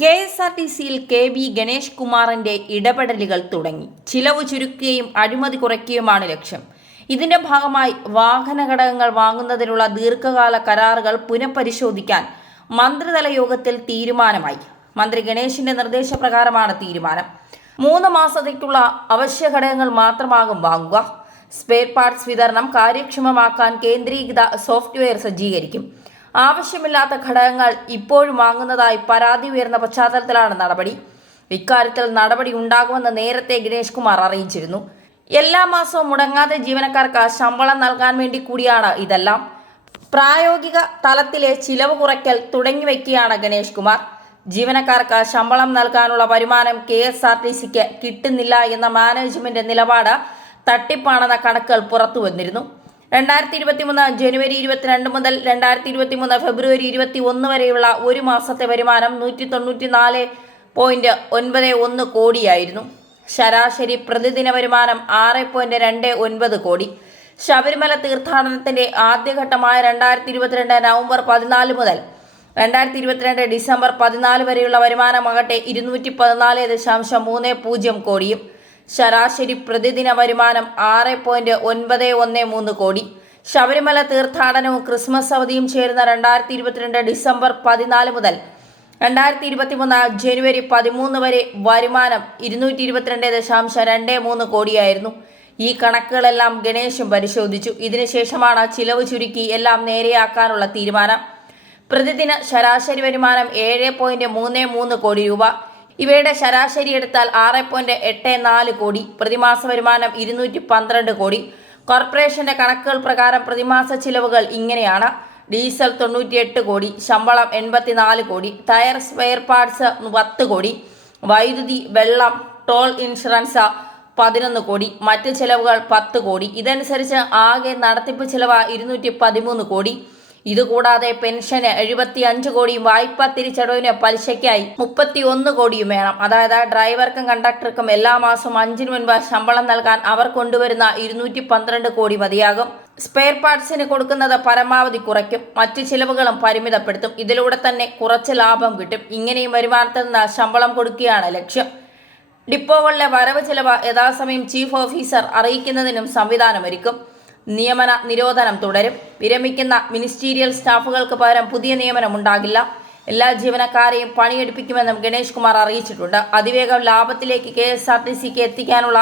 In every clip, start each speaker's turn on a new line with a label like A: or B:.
A: K S R T സിയിൽ K V Ganesh കുമാറിന്റെ ഇടപെടലുകൾ തുടങ്ങി. ചിലവ് ചുരുക്കുകയും അഴിമതി കുറയ്ക്കുകയുമാണ് ലക്ഷ്യം. ഇതിന്റെ ഭാഗമായി വാഹന ഘടകങ്ങൾ വാങ്ങുന്നതിനുള്ള ദീർഘകാല കരാറുകൾ പുനഃപരിശോധിക്കാൻ മന്ത്രിതല യോഗത്തിൽ തീരുമാനമായി. മന്ത്രി ഗണേഷിന്റെ നിർദ്ദേശപ്രകാരമാണ് തീരുമാനം. മൂന്ന് മാസത്തേക്കുള്ള അവശ്യ ഘടകങ്ങൾ മാത്രമാകും വാങ്ങുക. സ്പെയർ പാർട്സ് വിതരണം കാര്യക്ഷമമാക്കാൻ കേന്ദ്രീകൃത സോഫ്റ്റ്വെയർ സജ്ജീകരിക്കും. ആവശ്യമില്ലാത്ത ഘടകങ്ങൾ ഇപ്പോഴും വാങ്ങുന്നതായി പരാതി ഉയർന്ന പശ്ചാത്തലത്തിലാണ് നടപടി. ഇക്കാര്യത്തിൽ നടപടി ഉണ്ടാകുമെന്ന് നേരത്തെ ഗണേഷ് കുമാർ അറിയിച്ചിരുന്നു. എല്ലാ മാസവും മുടങ്ങാതെ ജീവനക്കാർക്ക് ശമ്പളം നൽകാൻ വേണ്ടി കൂടിയാണ് ഇതെല്ലാം. പ്രായോഗിക തലത്തിലെ ചിലവ് കുറയ്ക്കൽ തുടങ്ങിവെക്കുകയാണ് ഗണേഷ് കുമാർ. ജീവനക്കാർക്ക് ശമ്പളം നൽകാനുള്ള വരുമാനം കെ എസ് ആർ ടി സിക്ക് കിട്ടുന്നില്ല എന്ന മാനേജ്മെന്റ് നിലപാട് തട്ടിപ്പാണെന്ന കണക്കുകൾ പുറത്തു വന്നിരുന്നു രണ്ടായിരത്തി ഇരുപത്തിമൂന്ന് ജനുവരി ഇരുപത്തിരണ്ട് മുതൽ രണ്ടായിരത്തി ഇരുപത്തിമൂന്ന് ഫെബ്രുവരി ഇരുപത്തി ഒന്ന് വരെയുള്ള ഒരു മാസത്തെ വരുമാനം നൂറ്റി തൊണ്ണൂറ്റി നാല് പോയിന്റ് ഒൻപത് ഒന്ന് കോടിയായിരുന്നു. ശരാശരി പ്രതിദിന വരുമാനം ആറ് പോയിന്റ് രണ്ട് ഒൻപത് കോടി. ശബരിമല തീർത്ഥാടനത്തിന്റെ ആദ്യഘട്ടമായ രണ്ടായിരത്തി ഇരുപത്തിരണ്ട് നവംബർ പതിനാല് മുതൽ രണ്ടായിരത്തി ഇരുപത്തിരണ്ട് ഡിസംബർ പതിനാല് വരെയുള്ള വരുമാനമാകട്ടെ ഇരുന്നൂറ്റി പതിനാല് ദശാംശം മൂന്ന് പൂജ്യം കോടിയും ശരാശരി പ്രതിദിന വരുമാനം ആറ് പോയിന്റ് ഒൻപത് ഒന്ന് മൂന്ന് കോടി. ശബരിമല തീർത്ഥാടനവും ക്രിസ്മസ് അവധിയും ചേരുന്ന രണ്ടായിരത്തി ഇരുപത്തിരണ്ട് ഡിസംബർ പതിനാല് മുതൽ രണ്ടായിരത്തി ഇരുപത്തിമൂന്ന് ജനുവരി പതിമൂന്ന് വരെ വരുമാനം ഇരുന്നൂറ്റി ഇരുപത്തിരണ്ട് ദശാംശം രണ്ട് മൂന്ന് കോടിയായിരുന്നു. ഈ കണക്കുകളെല്ലാം ഗണേശും പരിശോധിച്ചു. ഇതിനുശേഷമാണ് ചിലവ് ചുരുക്കി എല്ലാം നേരെയാക്കാനുള്ള തീരുമാനം. പ്രതിദിന ശരാശരി വരുമാനം ഏഴ് പോയിന്റ് മൂന്ന് മൂന്ന് കോടി രൂപ. ഇവയുടെ ശരാശരി എടുത്താൽ ആറ് പോയിന്റ് എട്ട് നാല് കോടി പ്രതിമാസ വരുമാനം ഇരുന്നൂറ്റി പന്ത്രണ്ട് കോടി. കോർപ്പറേഷന്റെ കണക്കുകൾ പ്രകാരം പ്രതിമാസ ചിലവുകൾ ഇങ്ങനെയാണ്. ഡീസൽ തൊണ്ണൂറ്റിയെട്ട് കോടി ശമ്പളം എൺപത്തിനാല് കോടി ടയർ സ്പെയർ പാർട്സ് പത്ത് കോടി വൈദ്യുതി വെള്ളം ടോൾ ഇൻഷുറൻസ് പതിനൊന്ന് കോടി മറ്റ് ചിലവുകൾ പത്ത് കോടി. ഇതനുസരിച്ച് ആകെ നടത്തിപ്പ് ചിലവ് ഇരുന്നൂറ്റി പതിമൂന്ന് കോടി. ഇതുകൂടാതെ പെൻഷന് എഴുപത്തി അഞ്ച് കോടിയും വായ്പ തിരിച്ചടവിന് പലിശയ്ക്കായി മുപ്പത്തി ഒന്ന് കോടിയും വേണം. അതായത് ഡ്രൈവർക്കും കണ്ടക്ടർക്കും എല്ലാ മാസവും അഞ്ചിന് മുൻപ് ശമ്പളം നൽകാൻ അവർ കൊണ്ടുവരുന്ന ഇരുന്നൂറ്റി പന്ത്രണ്ട് കോടി മതിയാകും. സ്പെയർ പാർട്സിന് കൊടുക്കുന്നത് പരമാവധി കുറയ്ക്കും. മറ്റ് ചിലവുകളും പരിമിതപ്പെടുത്തും. ഇതിലൂടെ തന്നെ കുറച്ച് ലാഭം കിട്ടും. ഇങ്ങനെയും വരുമാനത്തിൽ നിന്ന് ശമ്പളം കൊടുക്കുകയാണ് ലക്ഷ്യം. ഡിപ്പോകളിലെ വരവ് ചെലവ് യഥാസമയം ചീഫ് ഓഫീസർ അറിയിക്കുന്നതിനും സംവിധാനമൊരുക്കും. നിയമന നിരോധനം തുടരും. വിരമിക്കുന്ന മിനിസ്റ്റീരിയൽ സ്റ്റാഫുകൾക്ക് പകരം പുതിയ നിയമനം ഉണ്ടാകില്ല. എല്ലാ ജീവനക്കാരെയും പണിയെടുപ്പിക്കുമെന്നും ഗണേഷ് കുമാർ അറിയിച്ചിട്ടുണ്ട്. അതിവേഗം ലാഭത്തിലേക്ക് കെ എസ് ആർ ടി സിക്ക് എത്തിക്കാനുള്ള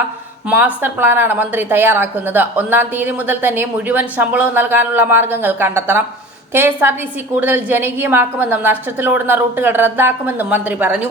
A: മാസ്റ്റർ പ്ലാനാണ് മന്ത്രി തയ്യാറാക്കുന്നത്. ഒന്നാം തീയതി മുതൽ തന്നെ മുഴുവൻ ശമ്പളവും നൽകാനുള്ള മാർഗങ്ങൾ കണ്ടെത്തണം. K S R T C കൂടുതൽ ജനകീയമാക്കുമെന്നും നഷ്ടത്തിലോടുന്ന റൂട്ടുകൾ റദ്ദാക്കുമെന്നും മന്ത്രി പറഞ്ഞു.